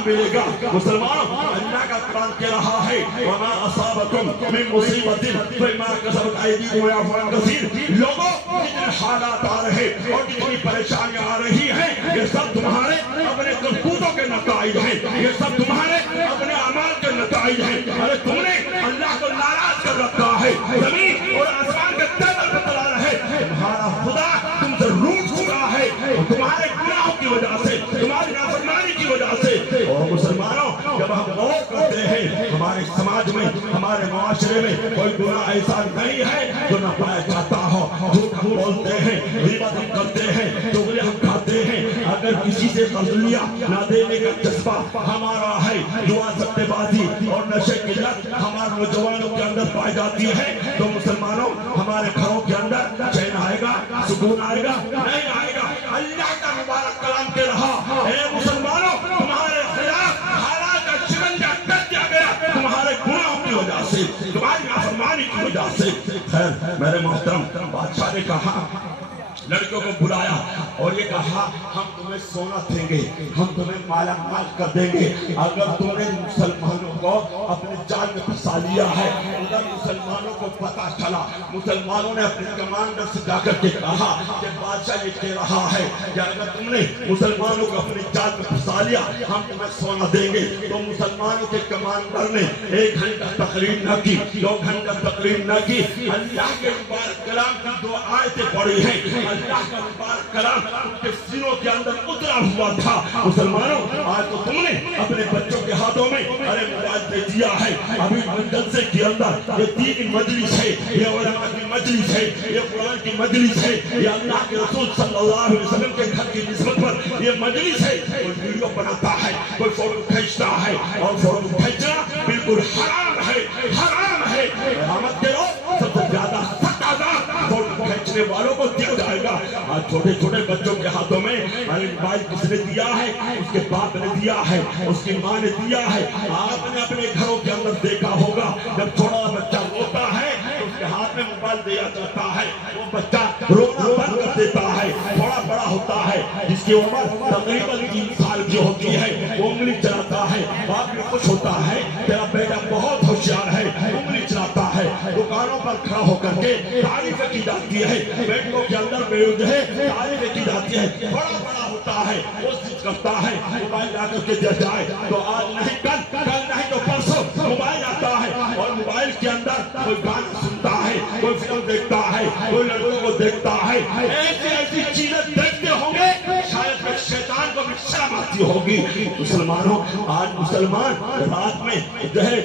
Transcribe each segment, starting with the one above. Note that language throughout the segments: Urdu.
انعام ملے گا۔ مسلمانوں اللہ کا قرآن کہہ رہا ہے وما اصابکم من مصیبت فبما کسبت ایدیکم ویعفو عن کثیر۔ لوگوں جتنے حالات آ رہے اور جتنی پریشانیاں آ رہی ہیں یہ سب تمہارے اپنے کرتوتوں کے نتائج ہیں، یہ سب تمہارے اپنے اعمال کے نتائج ہیں۔ ارے تم نے اللہ کو ناراض کر رکھا ہے، زمین اور آسمان کے تیور بتلا رہے، تمہارا خدا تم سے روٹ چکا ہے تمہارے گناہوں کی وجہ سے، تمہاری نافرمانی کی وجہ سے۔ اور مسلمانوں جب ہم غور کرتے ہیں ہمارے سماج میں، ہمارے معاشرے میں کوئی گناہ ایسا نہیں ہے جو نہ پایا جاتا ہو۔ جھوٹ ہم بولتے ہیں، غیبت ہم کرتے ہیں، چغلی ہم کھاتے ہیں، اگر کسی سے قرضیہ نہ دینے کا جذبہ ہمارا ہے، جوا سٹے بازی اور نشے کی لت ہمارے نوجوانوں کے اندر پائی جاتی ہے، تو مسلمانوں ہمارے گھروں کے اندر چین آئے گا، سکون آئے گا؟ نہیں آئے گا۔ اللہ کا مبارک کلام کہہ رہا اے مسلمانوں تمہارے خلاف حالات کا شکنجہ کر دیا گیا تمہارے گناہوں کی وجہ سے، تمہاری نافرمانی کی وجہ سے۔ خیر میرے محترم بادشاہ نے کہا، لڑکیوں کو بلایا اور یہ کہا ہم تمہیں سونا دیں گے، ہم تمہیں مالا مال کر دیں گے اگر تم نے مسلمانوں کو اپنے جال میں پھنسا لیا ہے۔ ادھر مسلمانوں کو پتہ چلا، مسلمانوں نے اپنے کمانڈر سے جا کر کے کہا کہ بادشاہ یہ کہہ رہا ہے کہ اگر تم نے مسلمانوں کو اپنے جال میں پھنسا لیا ہم تمہیں سونا دیں گے۔ تو مسلمانوں کے کمانڈر نے 1 گھنٹہ تقریر نہ کی، 2 گھنٹہ تقریر نہ کی، اللہ کے مبارک کلام کی 2 آیتیں پڑھی ہیں، اللہ کا مبارک کلام ان کے سینوں کے اندر اترا ہوا تھا۔ مسلمانوں آج تو تم نے اپنے بچوں کے ہاتھوں میں ارے موبائل دے دیا ہے۔ ابھی جلسے کے اندر یہ دین کی مجلس ہے، یہ علماء کی مجلس ہے، یہ قرآن کی مجلس ہے، یہ اللہ کے رسول صلی اللہ علیہ وسلم کے گھر کی نسبت پر یہ مجلس ہے۔ کوئی ویڈیو بناتا ہے، کوئی فوٹو کھینچتا ہے، اور فوٹو کھینچنا بالکل حرام ہے، حرام ہے۔ قیامت کے روز سب سے زیادہ سخت عذاب فوٹو کھینچنے والوں کو دیا جائے گا۔ آج چھوٹے چھوٹے بچوں کے ہاتھوں میں موبائل کس نے دیا ہے؟ اس کے باپ نے دیا ہے، اس کی ماں نے دیا ہے۔ آپ نے اپنے گھروں کے اندر دیکھا ہوگا جب چھوٹا بچہ روتا ہے تو اس کے ہاتھ میں موبائل دیا جاتا ہے، وہ بچہ رونا بند کر دیتا ہے، تھوڑا بڑا ہوتا ہے جس کی عمر تقریباً 3 سال کی ہوتی ہے وہ انگلی چلاتا ہے، باپ بھی خوش ہوتا ہے تیرا بیٹا بہت ہوشیار ہے، انگلی چلاتا ہے۔ دکانوں پر کھڑا ہو کر کے تعریفیں کی جاتی ہے، بیٹوں کے اندر جو ہے تعریفیں کی جاتی ہے، بڑا بڑا ہوتا ہے وہ ضد کرتا ہے موبائل لا کر کے دیا جائے تو آج نہیں کل، کل نہیں تو پرسوں موبائل آتا ہے، اور موبائل کے اندر کوئی گانا سنتا ہے، کوئی فلم دیکھتا ہے، کوئی لڑکوں کو دیکھتا ہے، ایسی ایسی چیزیں دیکھتے ہوں گے شاید شیطان کو بھی شرم آتی ہوگی۔ مسلمانوں آج مسلمان رات میں جو ہے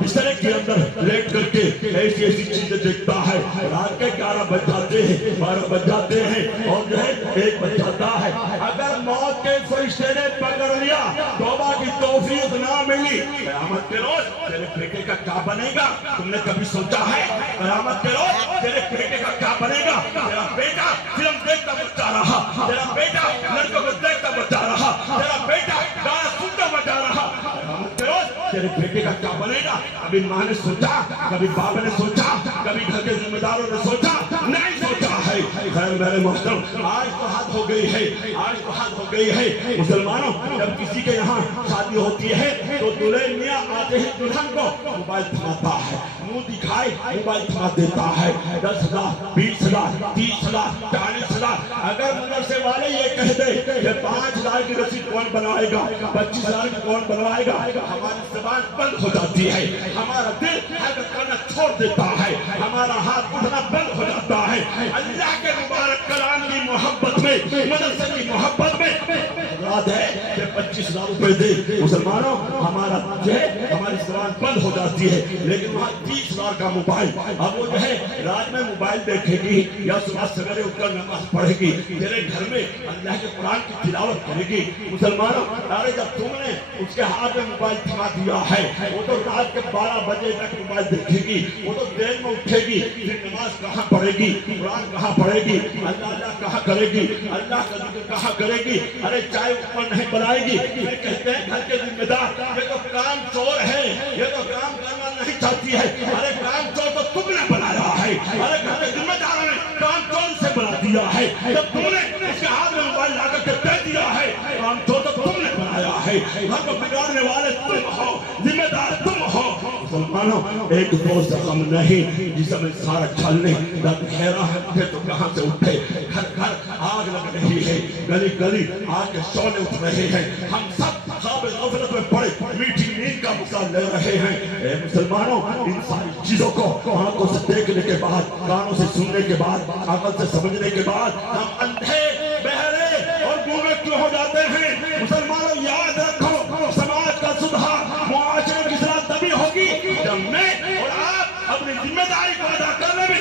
بسترے کے اندر لیٹ کر کے ایسی ایسی چیزیں دیکھتا ہے، رات کے 11 بج جاتے ہیں، 12 بج جاتے ہیں، اور جو ہے 1 بج جاتا ہے۔ اگر موت کے فرشتے نے پکڑ لیا، توبہ کی توفیق نہ ملی، قیامت کے روز تیرے بیٹے کا کیا بنے گا؟ تم نے کبھی سوچا ہے قیامت کے روز تیرے بیٹے کا کیا بنے گا؟ تیرا بیٹا فلم دیکھتا بچا رہا، تیرا بیٹا لڑکوں کو دیکھتا بچا رہا، تیرا بیٹا گانا سنتا بچا رہا، قیامت کے روز تیرے بیٹے کا کیا بنے گا؟ کبھی ماں نے سوچا، کبھی باپ نے سوچا، کبھی گھر کے ذمہ داروں نے سوچا؟ نہیں سوچا ہے۔ خیر میرے محترم آج تو حد ہو گئی ہے، آج تو حد ہو گئی ہے۔ مسلمانوں جب کسی کے یہاں شادی ہوتی ہے تو دلہے میاں آتے ہیں دلہن کو موبائل تھماتا ہے، منہ دکھائے موبائل تھما دیتا ہے۔ 10,000 20,000 30,000 40,000 اگر مدرسے والے یہ کہہ دے کہ 5,000 کی رسید کون بنوائے گا، 25,000 کی کون بنوائے گا، ہماری زبان بند ہو جاتی ہے، ہمارا دل حرکت کرنا چھوڑ دیتا ہے، ہمارا ہاتھ اٹھنا بند ہو جاتا ہے۔ اللہ کے مبارک کلام کی محبت میں، مدرسے کی محبت میں رات ہے کہ 25,000 روپے دے، مسلمانوں ہمارا جو ہے ہماری زبان بند ہو جاتی ہے۔ لیکن وہاں 30,000 کا موبائل، اب وہ جو ہے رات میں موبائل دیکھے گی یا صبح سویرے اٹھ کر نماز پڑھے گی، تیرے گھر میں اللہ کے قرآن کی تلاوت کرے گی۔ مسلمانوں ارے جب تم نے اس کے ہاتھ میں موبائل تھما دیا ہے وہ تو رات کے 12 بجے تک موبائل دیکھے گی، وہ تو دیر میں اٹھے گی، پھر نماز کہاں پڑھے گی، قرآن کہاں پڑھے گی، اللہ کہاں کرے گی، اللہ کا ذکر کہاں کرے گی، ارے چائے اوپر نہیں بنائے گی۔ پھر کہتے ہیں گھر کے ذمہ دار یہ تو کام چور ہے، یہ تو کام کرنا نہیں چاہتی ہے، ارے کام چور تو تم نے بنایا ہے، ارے گھر کے ذمہ داروں نے کام چور سے بنا دیا ہے، جب تم نے اس کے ہاتھ میں موبائل لا کر کے دے دیا ہے، کام چور تو تم نے بنایا ہے۔ ہم کو بگاڑنے والے تم ہو، ذمہ دار تم ہو۔ مسلمانوں ایک دو زخم نہیں، جس میں سارا چھلنے رات گہرا ہے، اٹھے تو کہاں سے اٹھے، گھر گھر آگ لگ رہی ہے، گلی گلی آگ کے شعلے اٹھ رہے ہیں، ہم سب خواب غفلت میں پڑے میٹھی نیند کا مثال لے رہے ہیں۔ اے مسلمانوں ان ساری چیزوں کو آنکھوں سے دیکھنے کے بعد، کانوں سے سننے کے بعد، عقل سے سمجھنے کے بعد ہم اندھے بہرے اور گونگے کیوں ہو جاتے ہیں؟ مسلمانوں یاد رکھو، سماج کا سدھار، معاشرے کی اصلاح تبھی ہوگی جب میں اور آپ اپنی ذمہ داری کو ادا کرنے میں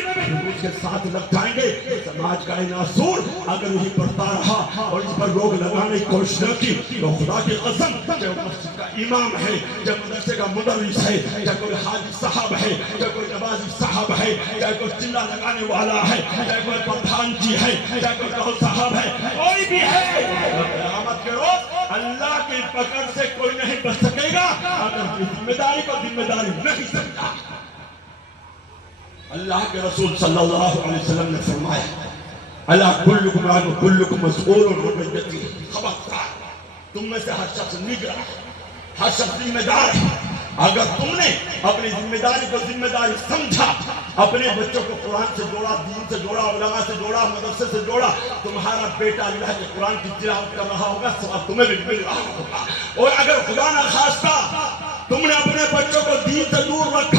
اس کے ساتھ لگ جائیں گے۔ سماج کا یہ ناسور اگر یہی بڑھتا رہا اور اس پر روک لگانے کی کوشش نہ کی تو خدا کی قسم، چاہے مسجد کا امام ہے، چاہے مدرسے کا مدرس ہے، چاہے کوئی حاجی صاحب ہے، چاہے کوئی نمازی صاحب ہے، چاہے کوئی چلہ لگانے والا ہے، چاہے کوئی پردھان جی ہے، چاہے کوئی ٹول صاحب ہے، کوئی بھی ہے، قیامت کے روز اللہ کی پکڑ سے کوئی نہیں بچ سکے گا اگر اپنی ذمہ داری کو ذمہ داری نہیں سمجھا۔ اللہ کے رسول صلی اللہ علیہ وسلم نے فرمایا، اللہ کلکم راع کلکم مسئول عن رعیتہ، خبردار تم میں سے ہر شخص نگراں، ہر شخص ذمہ دار ہے۔ اگر تم نے اپنی ذمہ داری کو ذمہ داری سمجھا، اپنے بچوں کو قرآن سے جوڑا، دین سے جوڑا، علماء سے جوڑا، مدرسے سے جوڑا، تمہارا بیٹا اللہ کے قرآن کی تلاوت کر رہا ہوگا، ثواب تمہیں بھی مل رہا ہوگا۔ اور اگر خدا نخواستہ تم نے اپنے بچوں کو دین سے دور رکھا،